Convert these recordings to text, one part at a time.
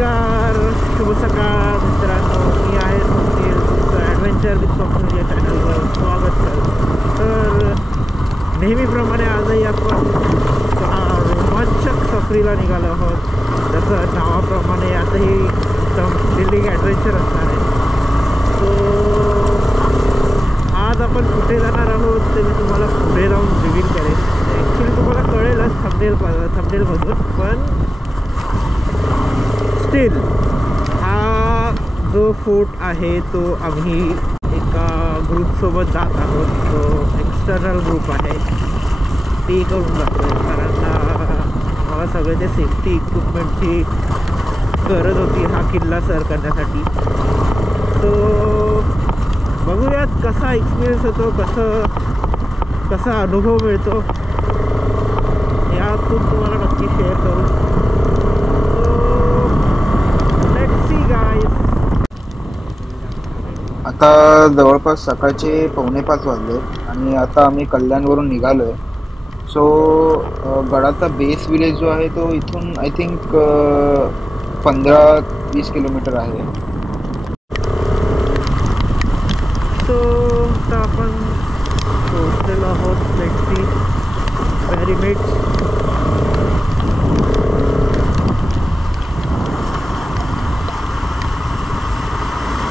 नमस्कार, शुभ सकाळ मित्रांनो. मी आहे स्वप्नील, तुमचं ॲडव्हेंचर विथ स्वप्नील या चॅनलवर स्वागत करतो. तर नेहमीप्रमाणे आजही आपण रोमांचक सफरीला निघालो आहोत. जसं नावाप्रमाणे आताही एकदम थ्रिलिंग ॲडव्हेंचर असणार आहे. सो आज आपण कुठे जाणार आहोत ते मी तुम्हाला पुढे जाऊन रिव्हील करेन. ॲक्च्युली तुम्हाला कळेलच थंबनेलमधून, पण स्टील हा जो फोर्ट आहे तो आम्ही एका ग्रुपसोबत जात आहोत. तो एक्सटर्नल ग्रुप आहे, ते करून जातो आहे. कारण आम्हाला सगळे ते सेफ्टी इक्विपमेंटची गरज होती हा किल्ला सर करण्यासाठी. सो बघूयात कसा एक्सपिरियन्स होतो, कसा अनुभव मिळतो, यातून तुम्हाला नक्की शेअर करू. आता जवळपास सकाळचे 4:45 वाजले आणि आता आम्ही कल्याणवरून निघालो आहे. सो गडाचा बेस विलेज जो आहे तो इथून आय थिंक 15-20 किलोमीटर आहे. सो आता आपण पोहोचलेलो आहोत. लेट्स सी व्हेरी मिट्स.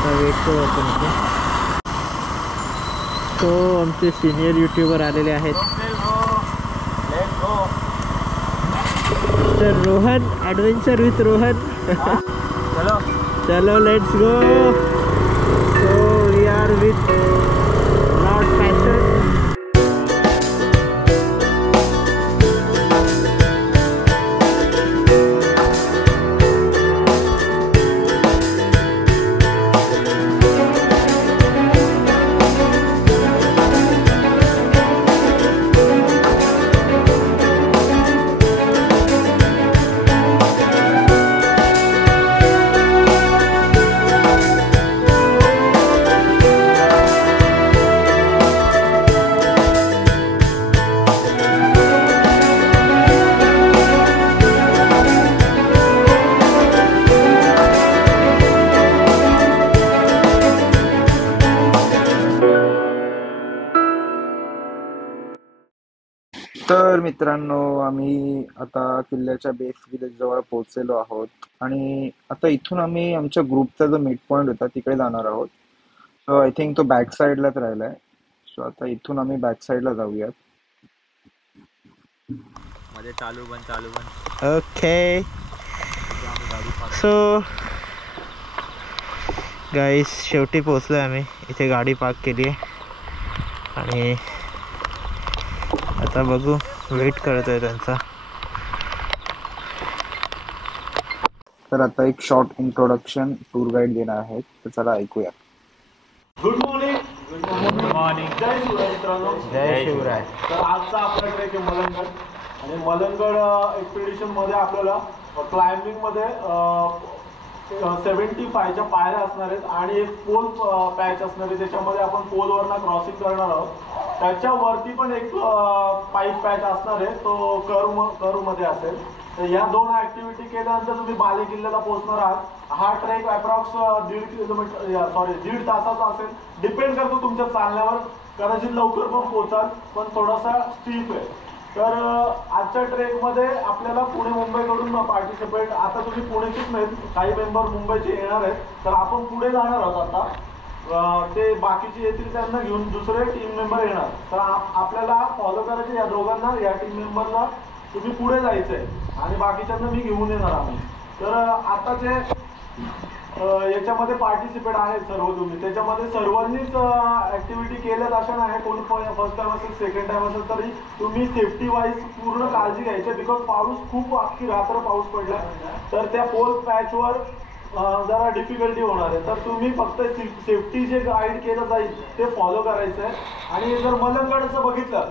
वेट करू आपण इथे. तो आमचे सिनियर यूट्यूबर आलेले आहेत. तर रोहन, ॲडव्हेंचर विथ रोहन. चलो let's go. So we are with lord passion. तर मित्रांनो, आम्ही आता किल्ल्याच्या बेस विलेज जवळ पोहोचलेलो आहोत आणि आता इथून आम्ही आमच्या ग्रुपचा जो मिड पॉइंट होता तिकडे जाणार आहोत. सो आय थिंक तो बॅक साईडलाच राहिलाय. सो आता इथून आम्ही बॅक साईडला जाऊयात. मध्ये चालू बंद. ओके. सो गाईस, शेवटी पोहोचलो आम्ही. इथे गाडी पार्क केली आहे आणि आता बघू, वेट करतोय त्यांचा. तर आता एक शॉर्ट इंट्रोडक्शन टूर गाईड देणार आहेत, तर चला ऐकूया. Good morning. जय शिवराय मित्रांनो. जय शिवराय. तर आजचा आपला ट्रेक आहे मलंगड. आणि मलंगड एक्सपिडिशन मध्ये आपल्याला क्लाइम्बिंग मध्ये 75च्या पायऱ्या असणार आहेत आणि एक पोल पॅच असणार आहे. त्याच्यामध्ये आपण पोलवरनं क्रॉसिंग करणार आहोत. त्याच्यावरती पण एक पाईप पॅच असणार आहे, तो कर्व मध्ये असेल. तर ह्या दोन ऍक्टिव्हिटी केल्यानंतर तुम्ही बाले किल्ल्याला पोहोचणार आहात. हा ट्रेक अप्रॉक्स 1.5 तासाचा असेल. डिपेंड करतो तुमच्या चालण्यावर. कदाचित लवकर पण पोहोचाल, पण थोडासा स्टीप आहे. तर आजच्या ट्रेकमध्ये आपल्याला पुणे मुंबईकडून पार्टिसिपेट, आता तुम्ही पुणेचीच नाही, काही मेंबर मुंबईचे येणार आहेत. तर आपण पुढे जाणार आहोत. आता ते बाकीचे येतील, त्यांना घेऊन दुसरे टीम मेंबर येणार. तर आपल्याला फॉलो करायचे या दोघांना, या टीम मेंबरला तुम्ही पुढे जायचंय आणि बाकीच्यांना मी घेऊन येणार आम्ही. तर आताचे याच्यामध्ये पार्टिसिपेट आहेत सर्व तुम्ही. त्याच्यामध्ये सर्वांनीच ऍक्टिव्हिटी केल्यात अशा नाही. कोणी फर्स्ट टाइम असेल, सेकंड टाइम असेल, तरी तुम्ही सेफ्टी वाईज पूर्ण काळजी घ्यायची. बिकॉज पाऊस खूप अख्खी रात्र पाऊस पडला, तर त्या पोल पॅचवर जरा डिफिकल्टी होणार आहे. तर तुम्ही फक्त सेफ्टी जे गाईड केलं जाईल ते फॉलो करायचं आहे. आणि जर मलंगडचं बघितलं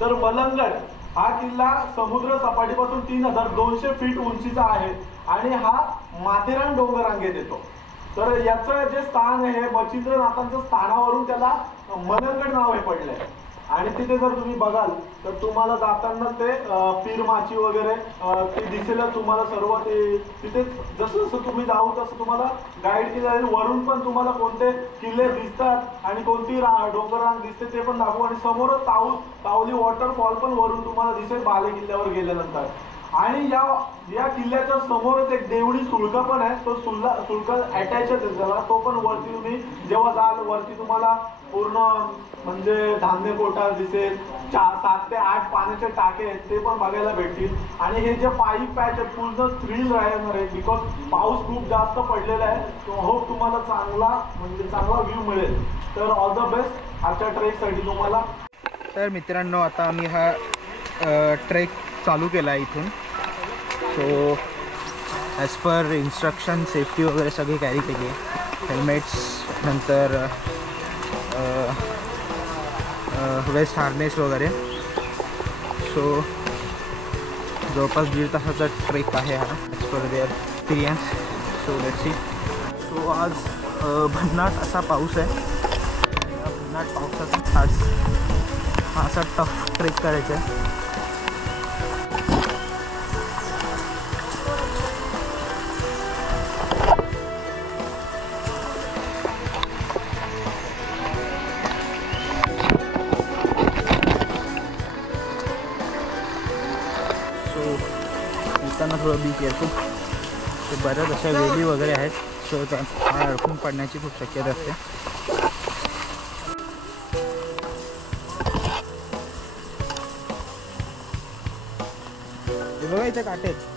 तर मलंगड हा किल्ला समुद्र सपाटीपासून 3200 फीट उंचीचा आहे आणि हा माथेरान डोंगररांगेत येतो. तर याचं जे स्थान आहे, मच्छिंद्रनाथांचं स्थानावरून त्याला मलंगड नाव हे पडलंय. आणि तिथे जर तुम्ही बघाल तर तुम्हाला जाताना ते पीर माची वगैरे ते दिसेलच तुम्हाला सर्व ते तिथे जसं जसं तुम्ही जाऊ तसं तुम्हाला गाईड केलं जाईल. वरून पण तुम्हाला कोणते किल्ले दिसतात आणि कोणती डोंगर रांग दिसते ते पण दाखवू. आणि समोरच तावली वॉटरफॉल पण वरून तुम्हाला दिसेल बाले किल्ल्यावर गेल्यानंतर. आणि या किल्ल्याच्या समोरच एक देवणी सुळका पण आहे. तो सुळका अटॅच आहे त्याला. तो पण वरती तुम्ही जेव्हा जाल वरती तुम्हाला पूर्ण म्हणजे धान्य कोठार दिसेल. 7 ते 8 पाण्याचे टाके आहेत ते पण बघायला भेटतील. आणि हे जे 5 पॅच आहेत पूर्ण थ्रिल राहणार आहे बिकॉज पाऊस खूप जास्त पडलेला आहे. तो होप तुम्हाला चांगला व्ह्यू मिळेल. तर ऑल द बेस्ट आजच्या ट्रेकसाठी तुम्हाला. तर मित्रांनो आता आम्ही हा ट्रेक चालू केला आहे इथून. So as per instruction safety वगैरे सगळी कॅरी केली आहे. हेल्मेट्स नंतर वेस्ट हार्नेस वगैरे. सो जवळपास 1.5 तासाचा ट्रेक आहे हा as per their experience. So let's see. So आज भन्नाट असा पाऊस आहे. या भन्नाट पावसाचा आज हा असा टफ ट्रेक करायचा आहे. येताना थोडं बी केअरफुल. ते बऱ्याच अशा वेली वगैरे आहेत. सो हा अडकून पडण्याची खूप शक्यता असते. हे बघा इथे काटे आहेत.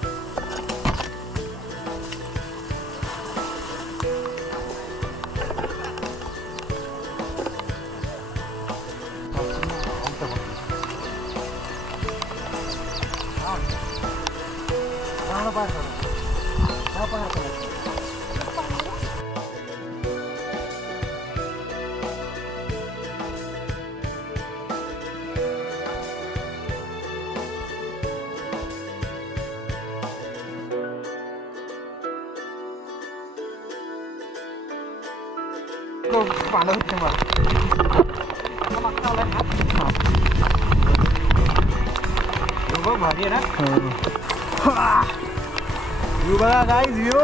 पाण्यात होते मला भारी आहे ना. व्ह्यू बघा गाईज, व्ह्यू.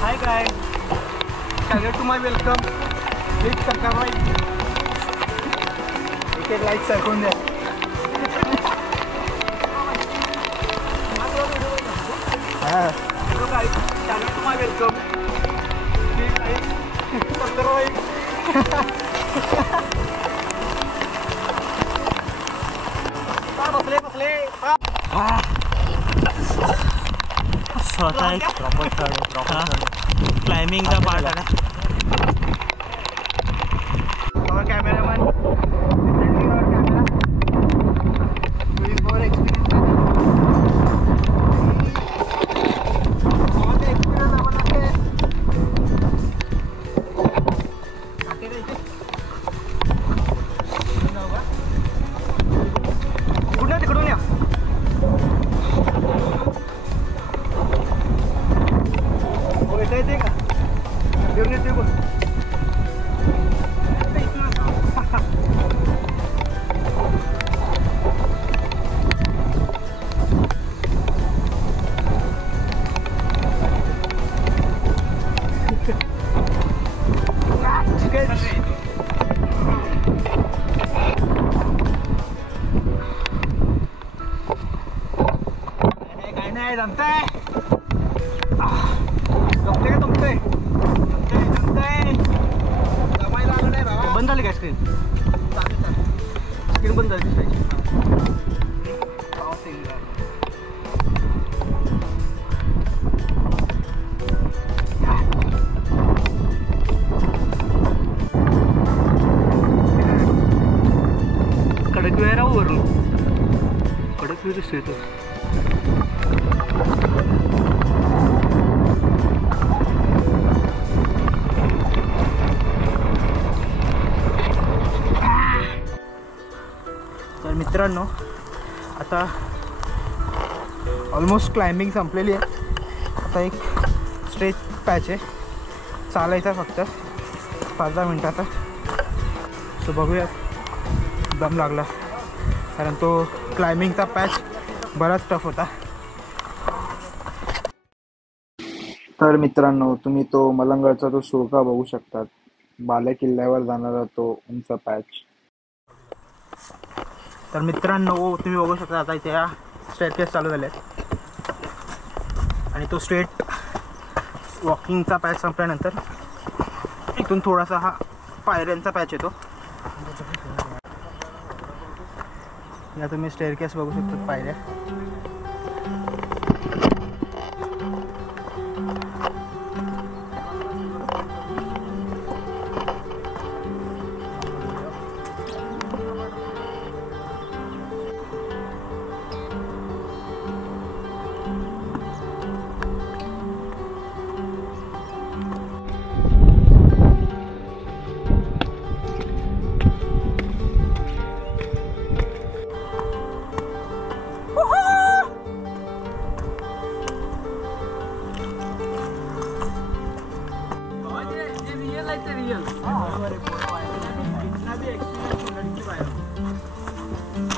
हाय काय salute to my welcome. Click सरकार बाई. एक लाईक सरकून द्या. हां सॅल्यूट टू माय वेलकम. स्वतः एक क्लाइम्बिंगचा पार्ट आहे. कॅमेरामॅन बंद झाली काय स्क्रीन? स्क्रीन बंद झाली दिसायची. कडक वेळ राहू वरून. कडक वेळ दिसतोय तो. तर मित्रांनो आता ऑलमोस्ट क्लाइम्बिंग संपलेली आहे. आता एक स्ट्रेच पॅच आहे, चालायचा फक्त 5-10 मिनटाचा. तो बघूया दम लागला, कारण तो क्लाइम्बिंगचा पॅच बराच टफ होता. तर मित्रांनो, तुम्ही तो मलंगडचा तो सुळका बघू शकतात, बाले किल्ल्यावर जाणारा तो उंच पॅच. तर मित्रांनो, तुम्ही बघू शकता आता इथे स्टेअरकेस चालू झाले आणि तो स्ट्रेट वॉकिंगचा पॅच संपल्यानंतर इथून थोडासा हा पायऱ्यांचा पॅच येतो. या तुम्ही स्टेअरकेस बघू शकता, पायऱ्या.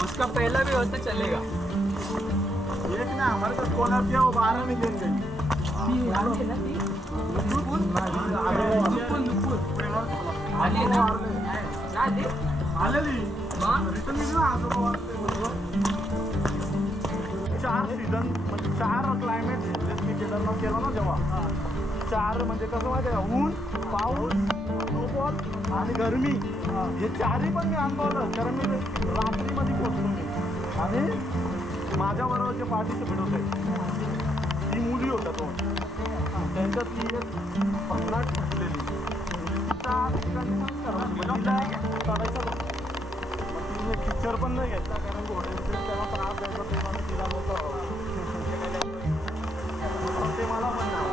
उसका पहला भी होता चलेगा. एक ना हमारे साथ कॉलर किया, वो 12 में देंगे. चार सीझन म्हणजे 4 क्लायमेट मी केदारनाथ केलं ना जेव्हा, 4 म्हणजे कसं माहिती आहे, ऊन, पाऊस, स्नोफॉल आणि गरमी, हे 4ही पण मी अनुभवलं. कारण मी रात्रीमध्ये पोचलो मी, आणि माझ्याबरोबर जे पार्टिसिपेट होते ती मुली होत्या, तो त्यांच्यात ती एक पन्नाट फुटलेली काढायचा. तिने पिक्चर पण नाही घेतला, कारण घोड्यांचे तेव्हा त्रास द्यायचा ते मला, तिला नव्हतं ते मला पण नाही.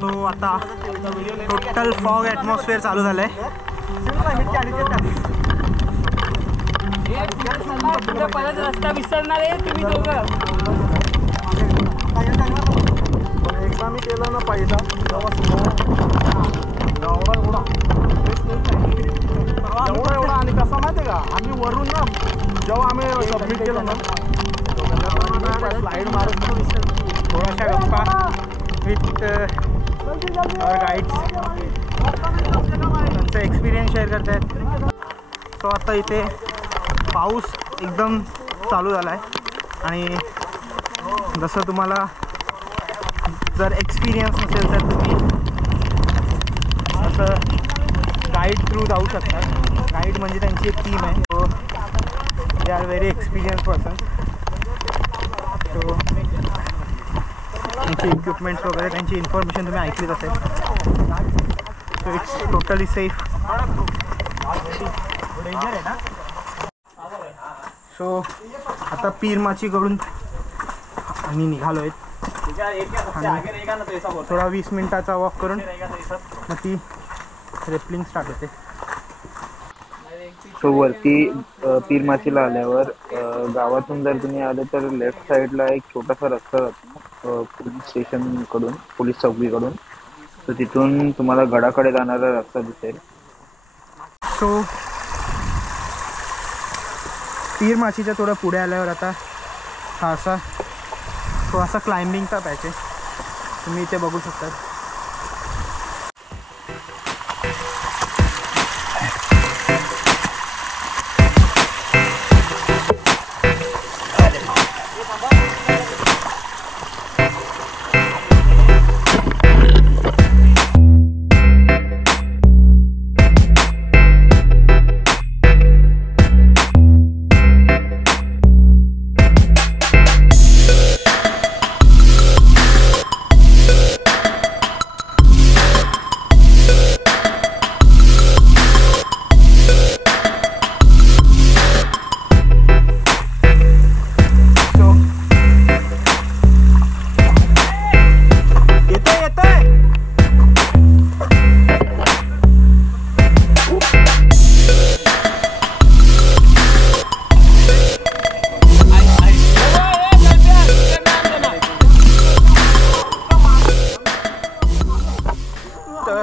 तो आता टोटल फॉग ॲटमॉस्फिअर चालू झालं आहे. परत रस्ता विसरणार आहे तुम्ही दोघं. एकदा मी केलं ना पहिला, तेव्हा एवढा आणि कसं माहिती आहे का, आम्ही वरून ना जेव्हा आम्ही सबमिट केलं ना, स्लाईड मारत थोड्याशा गप्पा विथ आवर गाईड्स, त्यांचा एक्सपिरियन्स शेअर करत आहेत. सो आता इथे पाऊस एकदम चालू झाला आहे, आणि जसं तुम्हाला जर एक्सपिरियन्स नसेल तर तुम्ही असं गाईड थ्रू जाऊ शकता. गाईड म्हणजे त्यांची एक टीम आहे, so they are very experience person. So त्यांची इक्विपमेंट्स वगैरे, त्यांची इन्फॉर्मेशन तुम्ही ऐकलीच असेल. So it's totally safe. So आता पीरमाचीकडून आम्ही निघालो आहेत, थोडा 20 मिनिटाचा वॉक करून मग ती रेपलिंग स्टार्ट होते. सो वरती पीरमाचीला आल्यावर गावातून जर तुम्ही आले तर लेफ्ट साईडला एक छोटासा रस्ता जातो पोलीस स्टेशनकडून, पोलीस चौकीकडून. तर तिथून तुम्हाला गडाकडे जाणारा रस्ता दिसेल. सो पीरमाचीच्या थोडं पुढे आल्यावर आता हा असा थोडासा क्लाइम्बिंगचा पॅच आहे, तुम्ही इथे बघू शकता.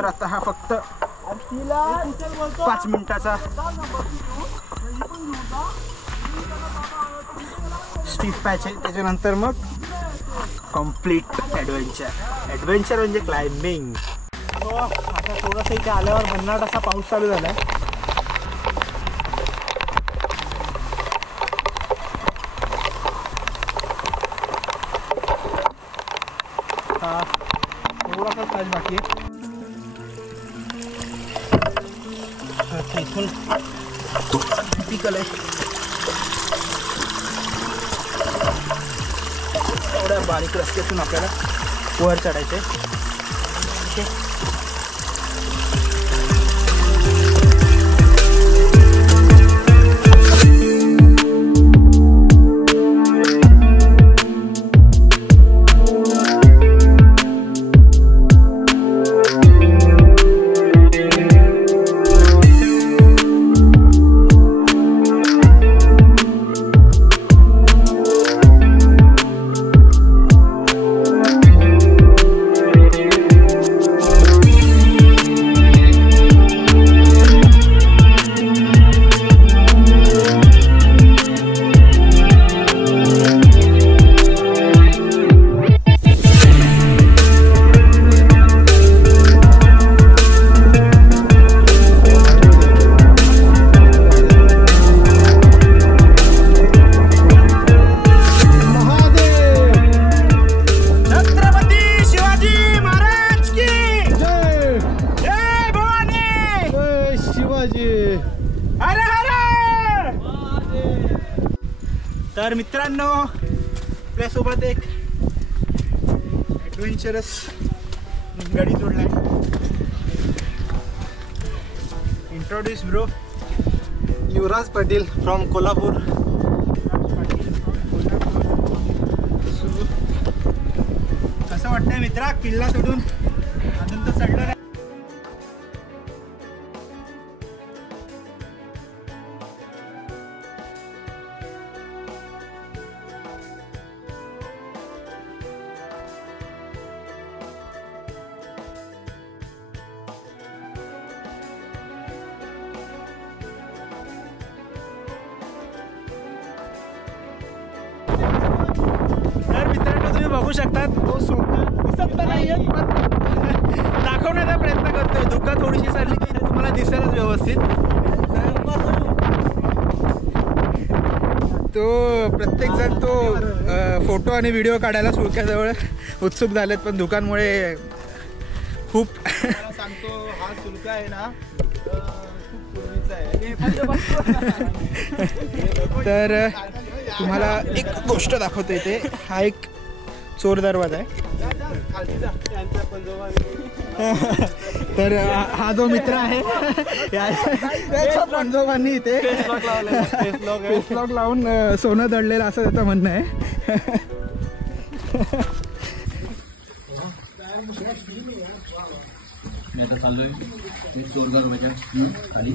तर आता हा फक्त 5 मिनिटाचा स्टीफ पॅच आहे. त्याच्यानंतर मग कम्प्लीट ॲडव्हेंचर म्हणजे क्लाइम्बिंग. आता थोडंसं इथे आल्यावर भन्नाट असा पाऊस चालू झाला आहे. हा थोडासा ताज बाकी आहे. इथून टिपिकल आहे एवढ्या बारीक रस्त्यातून आपल्याला वर चढायचं आहे. तर मित्रांनो आपल्यासोबत एक ॲडव्हेंचरस गाडी जोडलाय. Introduce bro. Yuvraj Patil from Kolhapur. कसं वाटतंय मित्रा किल्ला सोडून? अजून तर चढलं नाही. तर मित्रांनो तुम्ही बघू शकता तो सोडा दिसत तर नाहीये पण दाखवण्याचा प्रयत्न करतोय. धुका थोडीशी सरली की तुम्हाला दिसेलच व्यवस्थित. तो प्रत्येक जण तो फोटो आणि व्हिडिओ काढायला सुळक्याजवळ उत्सुक झालेत पण धुकांमुळे खूप सांगतो हा सुलका आहे ना खूप पूर्वीचा आहे. तर तुम्हाला एक गोष्ट दाखवतो इथे. हा एक चोर दरवाजा आहे. तर हा जो मित्र आहे याच्या पंजोबांनी इथे फेस लॉक लावून सोनं दडलेलं असं त्याचं म्हणणं आहे. मी आता चाललोय मी चोर दरवाजा खाली.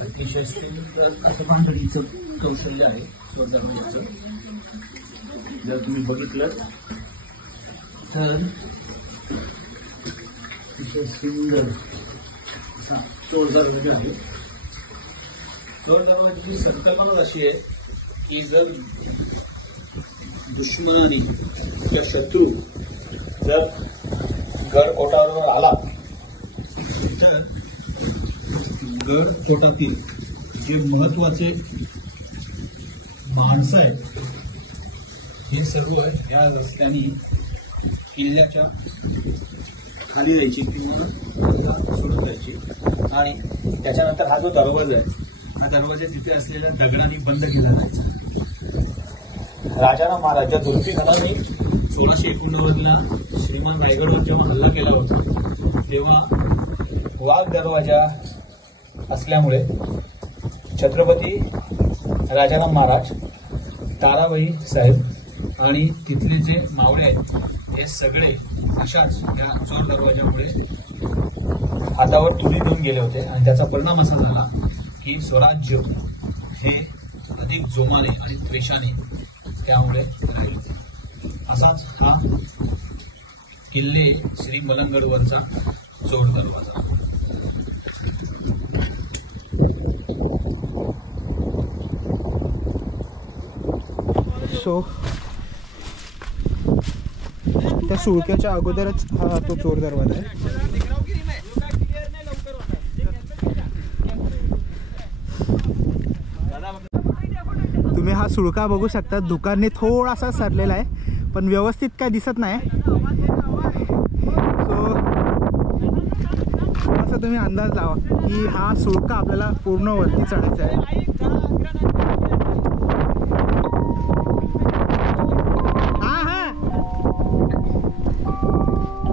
अतिशय असं पाणथडीचं कौशल्य आहे चोर दरवाजाचं. जर तुम्ही बघितलं तर अतिशय सुंदर असा चोर दरवाजा आहे. चोर दरवाजाची संकल्पना अशी आहे की जर दुश्मनाने किंवा शत्रू जर गड कोटावर आला तर गड कोटातील जे महत्वाचे माणसं आहेत हे सर्व या रस्त्याने किल्ल्याच्या खाली जायची किंवा सोडून जायची. आणि त्याच्यानंतर हा जो दरवाजा आहे हा दरवाजा तिथे असलेल्या दगडांनी बंद केला जायचा. राजाराम महाराज जुल्फिकारांनी 1689 श्रीमान रायगडवर जेव्हा हल्ला केला होता तेव्हा वाघ दरवाजा असल्यामुळे छत्रपती राजाराम महाराज, ताराबाई साहेब आणि तिथले जे मावळे आहेत हे सगळे अशाच या चोर दरवाजामुळे हातावर तुरी देऊन गेले होते. आणि त्याचा परिणाम असा झाला की स्वराज्य हे अधिक जोमाने आणि द्वेषाने त्यामुळे राहिले. असाच हा किल्ले श्री मलंगडवरचा जोड दरवाजा. सो त्या सुळक्याच्या अगोदरच हा तो चोर दरवाजा आहे. तुम्ही हा सुळका बघू शकता. दुकानने थोडासा सरलेला आहे पण व्यवस्थित काय दिसत नाही. सो थोडासा तुम्ही अंदाज लावा की हा सुळका आपल्याला पूर्ण वरती चढायचा आहे.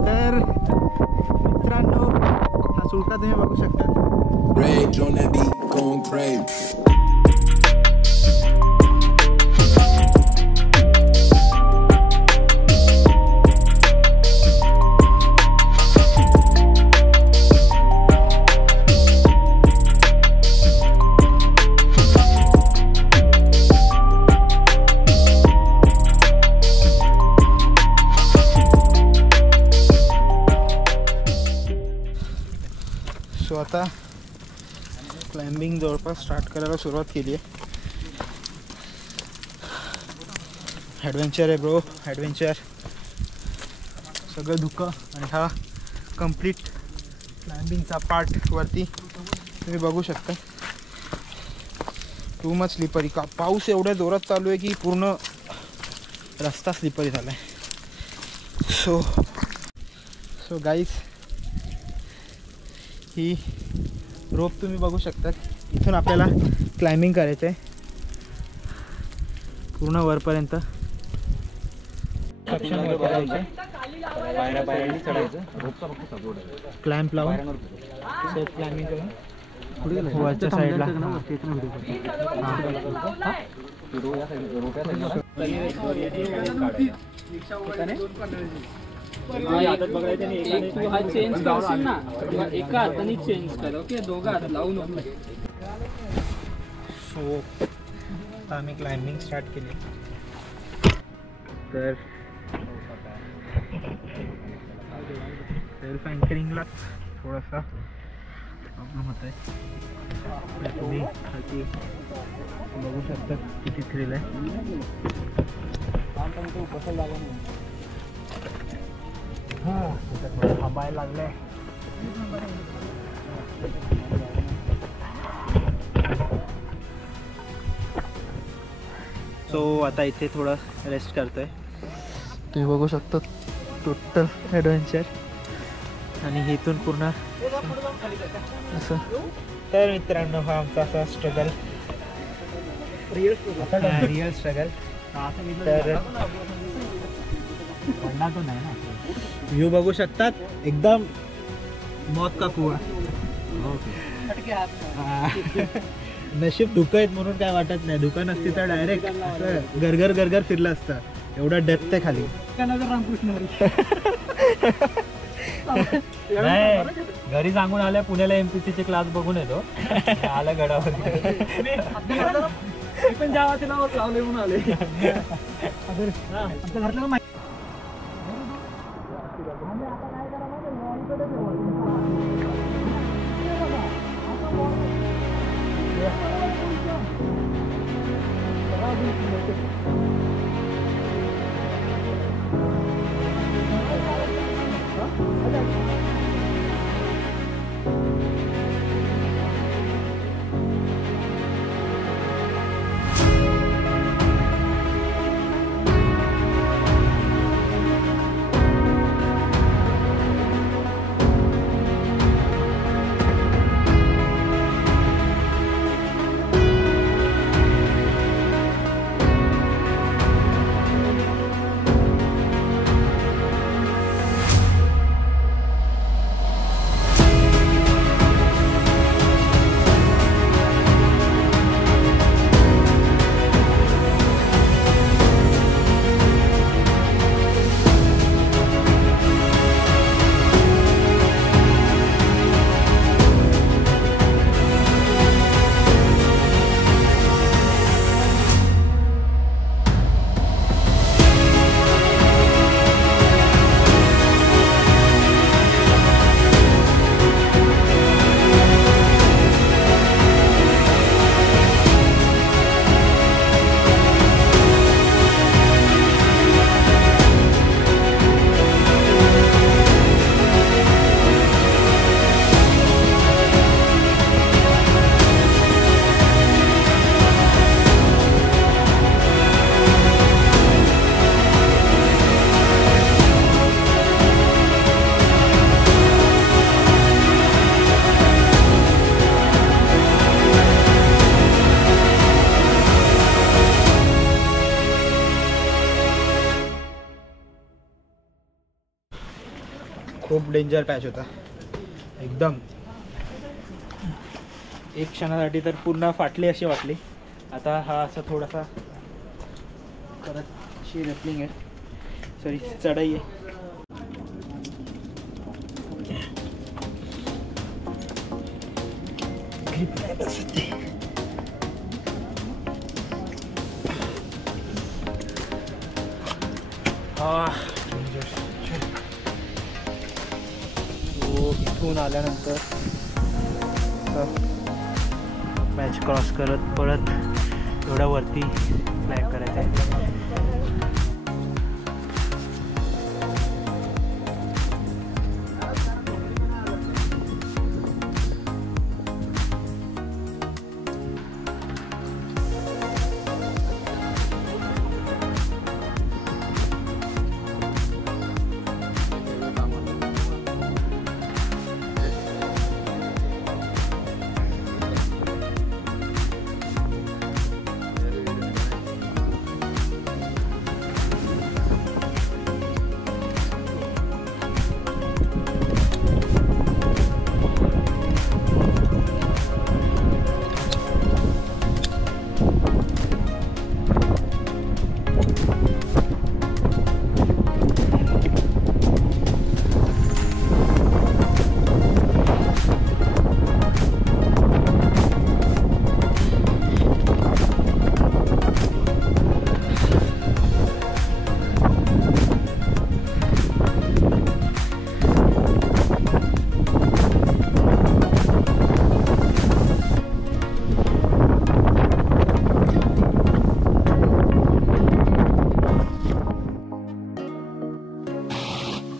तर मित्रांनो हा सुळका तुम्ही बघू शकता. Rage on that beat, going crazy. So आता क्लाइम्बिंग जवळपास स्टार्ट करायला सुरुवात केली आहे. ॲडव्हेंचर आहे ब्रो, ॲडव्हेंचर. सगळं धुकं आणि हा कंप्लीट क्लाइम्बिंगचा पार्ट वरती तुम्ही बघू शकता. Too much slippery. का पाऊस एवढ्या जोरात चालू आहे की पूर्ण रस्ता स्लिपरी झाला आहे. सो गाईज ही रोप तुम्ही बघू शकता. इथून आपल्याला क्लाइम्बिंग करायचं आहे पूर्ण वरपर्यंत. क्लॅम्प लावून सेफ क्लाइम्बिंग करून वरच्या साईडला तू हा चेंज करशील ना एका हाताने चेंज कर. ओके दोघा हात लावू नको. सो आता आम्ही क्लाइम्बिंग स्टार्ट केली. तर सेल्फ अँकरिंगला थोडासा प्रॉब्लेम होत आहे. तुम्ही खाली बघू शकता किती थ्रिल आहे. थांबायला लागले. सो आता इथे थोडं रेस्ट करतोय. तुम्ही बघू शकता टोटल ॲडव्हेंचर आणि इथून पूर्ण असं. तर मित्रांनो हा आमचा असा स्ट्रगल, रिअल स्ट्रगल. तर व्ह्यू बघू शकतात एकदम मौत का कुआ. नशीब धुकं आहेत म्हणून काय वाटत नाही. धुकं नसती तर डायरेक्ट असं गरगर गरगर फिरलं असतं. एवढा डेप्थ आहे खाली. घरी सांगून आल्या पुण्याला MPC चे क्लास बघून येतो. आला गडावर पण जावा ते नाव लावले म्हणून आले. खूप डेंजर पॅच होता एकदम. एक क्षणासाठी तर पूर्ण फाटली अशी वाटली. आता हा असा थोडासा परत अशी रॅपलिंग आहे, सॉरी चढाई आहे. ग्रिप नाही बसत ते. तो इथून आल्यानंतर पॅच क्रॉस करत परत एवढ्या वरती क्लाइंब करायचं आहे.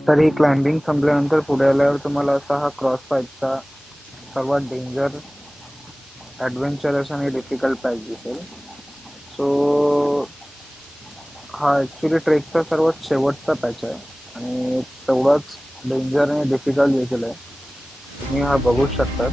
तर ही क्लाइम्बिंग संपल्यानंतर पुढे आल्यावर तुम्हाला असा हा क्रॉस पाईपचा सर्वात डेंजर, ॲडव्हेंचरस आणि डिफिकल्ट पॅच दिसेल. सो हा ॲक्च्युली ट्रेकचा सर्वात शेवटचा पॅच आहे आणि तेवढाच डेंजर आणि डिफिकल्ट देखील आहे. तुम्ही हा बघू शकतात.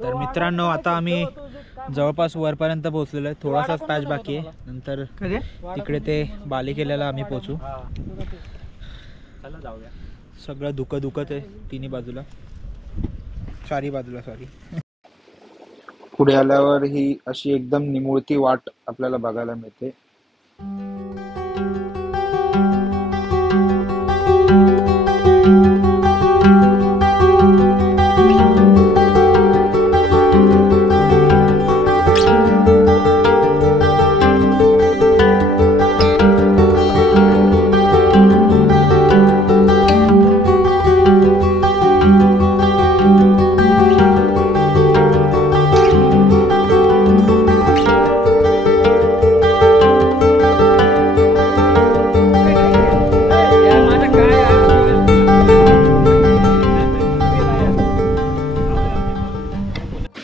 तर मित्रांनो आता आम्ही जवळपास वरपर्यंत पोहोचलेलो आहे. थोडासाच पॅच बाकी आहे, नंतर तिकडे ते बालिकेल्याला आम्ही पोहोचू. चला जाऊया. सगळं दुखत आहे तिन्ही बाजूला, चारी बाजूला सॉरी. पुढे आल्यावर ही अशी एकदम निमुळती वाट आपल्याला बघायला मिळते.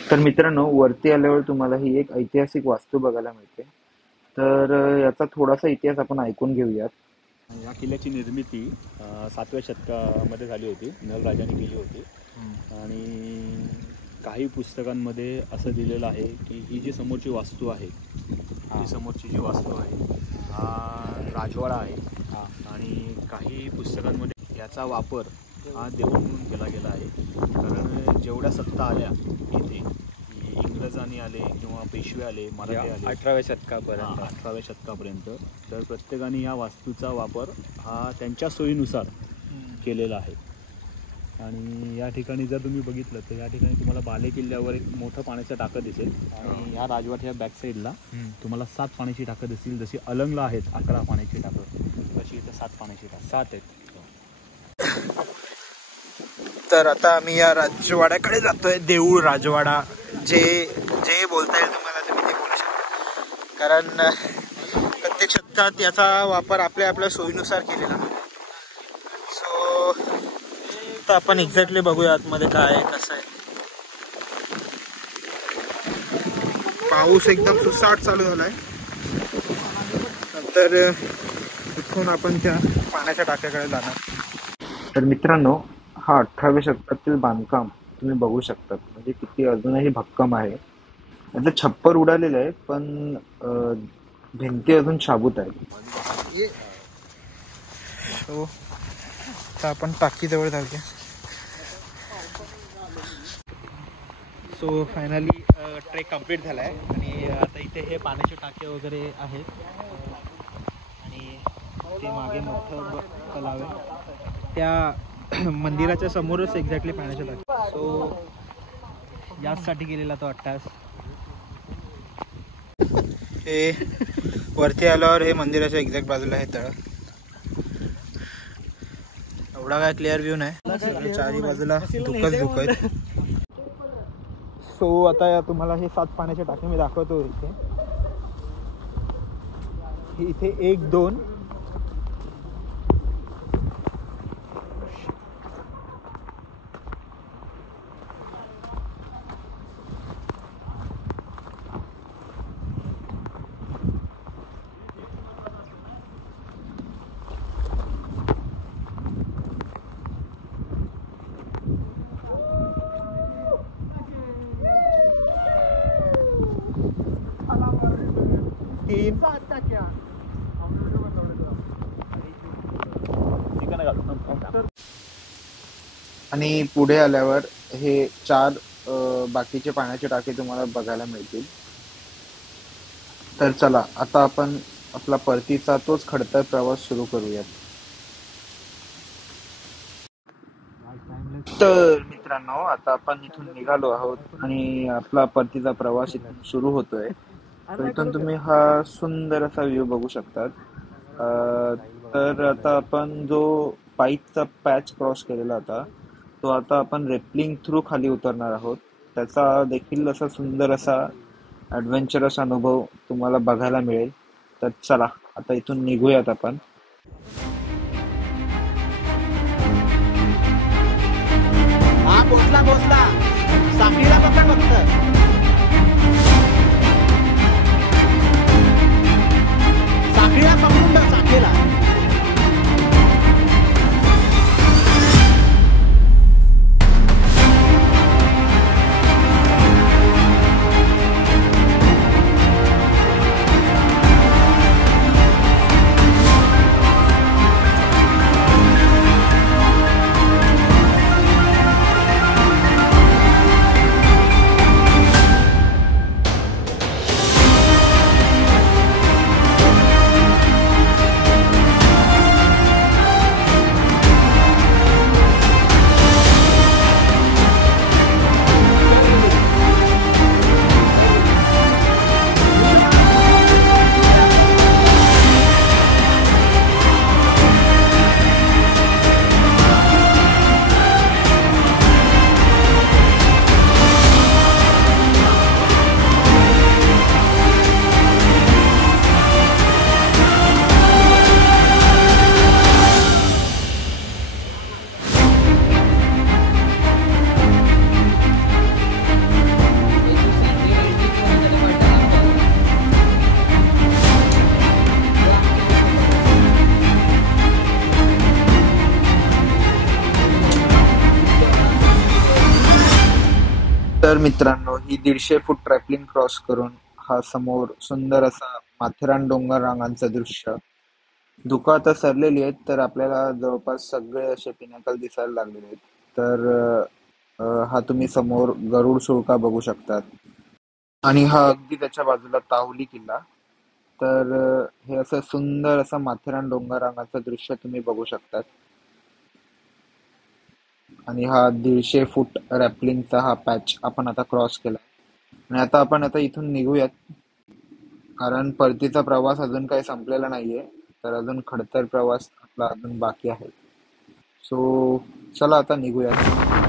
तर मित्रांनो, वरती आल्यावर तुम्हाला ही एक ऐतिहासिक वास्तू बघायला मिळते. तर याचा थोडासा इतिहास आपण ऐकून घेऊयात. या किल्ल्याची निर्मिती 7व्या शतकामध्ये झाली होती, नळराजाने केली होती. आणि काही पुस्तकांमध्ये असं दिलेलं आहे की ही जी समोरची वास्तू आहे, ही समोरची जी वास्तू आहे हा राजवाडा आहे. आणि काही पुस्तकांमध्ये याचा वापर हा देऊळ म्हणून केला गेला आहे. कारण जेवढ्या सत्ता आल्या इथे, इंग्रजांनी आले किंवा पेशवे आले, मराठे आले 18व्या शतकापर्यंत 18व्या शतकापर्यंत, तर प्रत्येकाने या वास्तूचा वापर हा त्यांच्या सोयीनुसार केलेला आहे. आणि या ठिकाणी जर तुम्ही बघितलं तर या ठिकाणी तुम्हाला बाले किल्ल्यावर एक मोठं पाण्याचं टाकं दिसेल आणि या राजवाट या बॅक साईडला तुम्हाला 7 पाण्याची टाकं दिसतील. जशी अलंगला आहेत 11 पाण्याची टाकं, तशी इथं 7 पाण्याची टाकं 7 आहेत. तर आता आम्ही या राजवाड्याकडे जातोय. देऊळ राजवाडा जे जे बोलता येईल तुम्हाला तुम्ही ते बोलू शकता, कारण प्रत्यक्षात याचा वापर आपल्या सोयीनुसार केलेला. सो आता आपण एक्झॅक्टली बघूया आतमध्ये काय आहे कसं आहे. पाऊस एकदम सुसाट चालू झालाय. नंतर इथून आपण त्या पाण्याच्या टाक्याकडे जाणार. तर मित्रांनो, हा 18व्या शतकातील बांधकाम तुम्ही बघू शकता, म्हणजे किती अजूनही भक्कम आहे. याचं छप्पर उडालेलं आहे पण भिंती अजून शाबूत आहेत. सो आता आपण टाकीजवळ जाऊया. सो फायनली ट्रेक कंप्लीट झाला आहे आणि आता इथे हे पाण्याचे टाके वगैरे आहेत आणि ते मागे मोठं तलाव आहे. त्या मंदिराच्या समोरच एक्झॅक्टली पाण्याचे टाके. सो याचसाठी गेलेला तो अट्टास. हे वरती आल्यावर हे मंदिराच्या एक्झॅक्ट बाजूला आहे तळ. एवढा काय क्लिअर व्ह्यू नाही, चारी बाजूला धुकच धुक आहेत. सो आता तुम्हाला हे 7 पाण्याचे टाके मी दाखवतो. इथे 1, 2 3 आणि पुढे आल्यावर हे 4 बाकीचे पाण्याचे टाके तुम्हाला बघायला मिळतील. तर चला आता आपण आपला परतीचा तोच खडतर प्रवास सुरू करूयात. तर मित्रांनो, आता आपण इथून निघालो आहोत आणि आपला परतीचा प्रवास इथून सुरू होतोय. तर इथून तुम्ही हा सुंदर असा व्ह्यू बघू शकतात. तर आता आपण जो पाईपचा पॅच क्रॉस केलेला होता तो आता आपण रेपलिंग थ्रू खाली उतरणार आहोत. त्याचा देखील असा सुंदर असा ॲडव्हेंचरस अनुभव तुम्हाला बघायला मिळेल. तर चला आता इथून निघूयात आपण. हा पोचला साखळीला पकड फक्त. साखळीला पकडून टाक साखळीला. तर मित्रांनो, ही 150 फूट ट्रॅपलिंग क्रॉस करून हा समोर सुंदर असा माथेरान डोंगर रांगांचं दृश्य. धुकं आता सरलेली आहेत तर आपल्याला जवळपास सगळे असे पिनाकल दिसायला लागलेले आहेत. तर हा तुम्ही समोर गरुड सुळका बघू शकतात आणि हा अगदी त्याच्या बाजूला ताहुली किल्ला. तर हे असं सुंदर असं माथेरान डोंगर रांगाचं दृश्य तुम्ही बघू शकतात. आणि हा 150 फूट रॅपलिंगचा हा पॅच आपण आता क्रॉस केला आणि आता आपण इथून निघूयात, कारण परतीचा प्रवास अजून काही संपलेला नाहीये, तर अजून खडतर प्रवास आपला अजून बाकी आहे. सो चला आता निघूयात.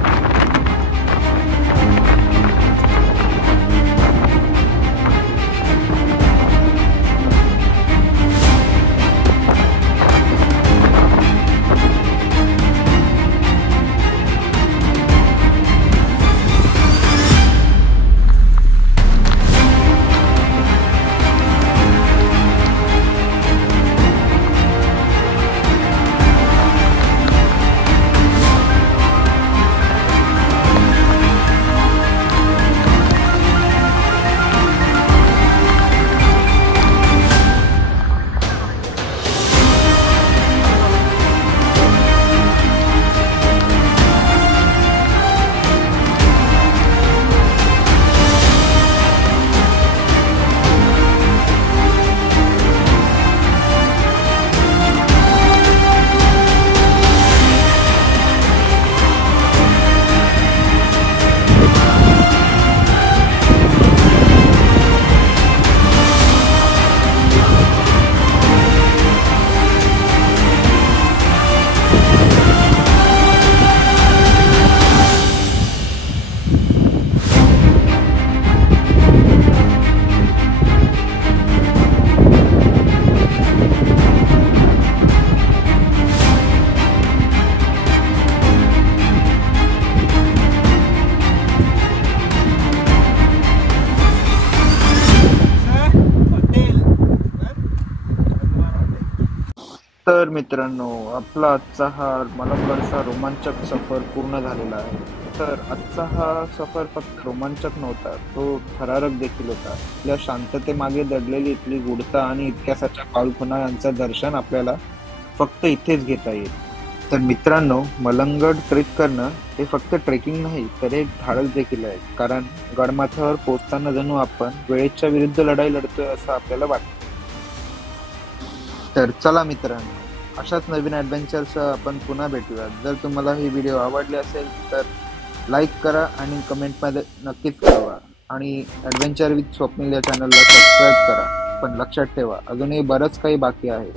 तर मित्रांनो, आपला आजचा हा मलंगडचा रोमांचक सफर पूर्ण झालेला आहे. तर आजचा हा सफर फक्त रोमांचक नव्हता, तो थरारक देखील होता. आपल्या शांततेमागे दडलेली इथली गूढता आणि इतिहासाच्या काल्पना यांचं दर्शन आपल्याला फक्त इथेच घेता येईल. तर मित्रांनो, मलंगड ट्रेक करणं हे फक्त ट्रेकिंग नाही, तर एक धाडस देखील आहे. कारण गडमाथ्यावर पोहोचताना जणू आपण वेळेच्या विरुद्ध लढाई लढतोय असं आपल्याला वाटतं. तर चला मित्रांनो, अशाच नवीन ॲडव्हेंचरसह आपण पुन्हा भेटूया. जर तुम्हाला ही व्हिडिओ आवडली असेल तर लाईक करा आणि कमेंटमध्ये नक्कीच कळवा. आणि ॲडव्हेंचर विथ स्वप्नील या चॅनलला सबस्क्राईब करा. पण लक्षात ठेवा, अजूनही बरंच काही बाकी आहे.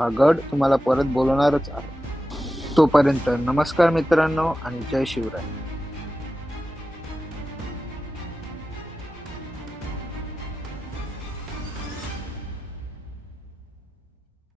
हा गड तुम्हाला परत बोलवणारच आहे. तोपर्यंत नमस्कार मित्रांनो आणि जय शिवराय.